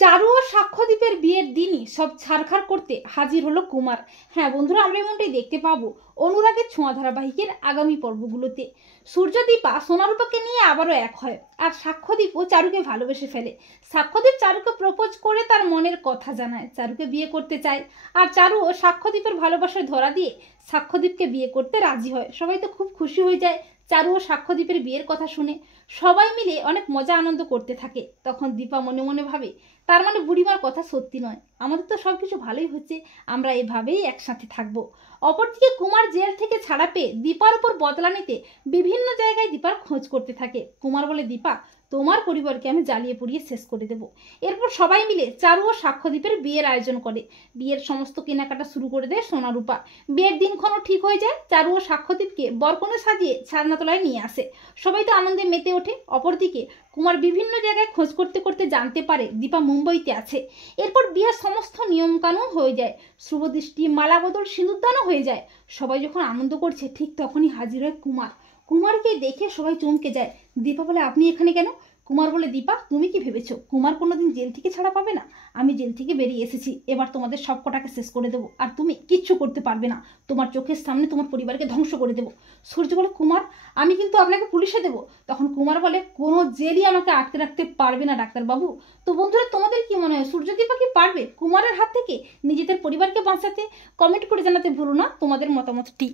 চারু ও সাক্ষ্যদীপের বিয়ের দিনই সব ছাড়খাড় করতে হাজির হলো কুমার। হ্যাঁ বন্ধুরা, আমরা এমনটাই দেখতে পাবো অনুরাগের ছোঁয়া ধারাবাহিকের আগামী পর্বগুলোতে। সূর্যদীপা সোনারূপাকে নিয়ে আবারও এক হয়, আর সাক্ষ্যদীপও চারুকে ভালোবেসে ফেলে। সাক্ষ্যদীপ চারুকে প্রপোজ করে তার মনের কথা জানায়, চারুকে বিয়ে করতে চায়। আর চারু ও সাক্ষ্যদীপের ভালোবাসায় ধরা দিয়ে সাক্ষ্যদীপকে বিয়ে করতে রাজি হয়। সবাই তো খুব খুশি হয়ে যায় চারু ও সাক্ষ্যদীপের বিয়ের কথা শুনে। সবাই মিলে অনেক মজা আনন্দ করতে থাকে। তখন দীপা মনে মনে ভাবে, তার মানে বুড়িমার কথা সত্যি নয়, আমাদের তো সবকিছু ভালোই হচ্ছে, আমরা এভাবেই একসাথে থাকবো। অপরদিকে কুমার জেল থেকে ছাড়া পেয়ে দীপার উপর বদলা নিতে বিভিন্ন জায়গায় দীপার খোঁজ করতে থাকে। কুমার বলে, দীপা, তোমার পরিবারকে আমি জ্বালিয়ে পুড়িয়ে শেষ করে দেব। এরপর সবাই মিলে চারু ও সাক্ষ্যদীপের বিয়ের আয়োজন করে। বিয়ের সমস্ত কেনাকাটা শুরু করে দেয় সোনারূপা। বিয়ের দিনক্ষণও ঠিক হয়ে যায়। চারু ও সাক্ষ্যদীপকে বরকনে সাজিয়ে ছাদনাতলায় নিয়ে আসে। সবাই তো আনন্দে মেতে ওঠে। অপরদিকে কুমার বিভিন্ন জায়গায় খোঁজ করতে করতে জানতে পারে দীপা মুম্বইতে আছে। এরপর বিয়ের সমস্ত নিয়মকানুন হয়ে যায়, শুভদৃষ্টি, মালা বদল, সিঁদুরদানও হয়ে যায়। সবাই যখন আনন্দ করছে ঠিক তখনই হাজির হয় কুমার। কুমারকে দেখে সবাই চমকে যায়। দীপা বলে, আপনি এখানে কেন? কুমার বলে, দীপা, তুমি কি ভেবেছো কুমার কোনোদিন জেল থেকে ছাড়া পাবে না? আমি জেল থেকে বেরিয়ে এসেছি, এবার তোমাদের সব কটাকে শেষ করে দেবো, আর তুমি কিচ্ছু করতে পারবে না। তোমার চোখের সামনে তোমার পরিবারকে ধ্বংস করে দেবো। সূর্য বলে, কুমার, আমি কিন্তু আপনাকে পুলিশে দেবো। তখন কুমার বলে, কোনো জেলই আমাকে আটকে রাখতে পারবে না ডাক্তারবাবু। তো বন্ধুরা, তোমাদের কি মনে হয় সূর্যদীপা কি পারবে কুমারের হাত থেকে নিজেদের পরিবারকে বাঁচাতে? কমেন্ট করে জানাতে ভুলো না তোমাদের মতামতটি।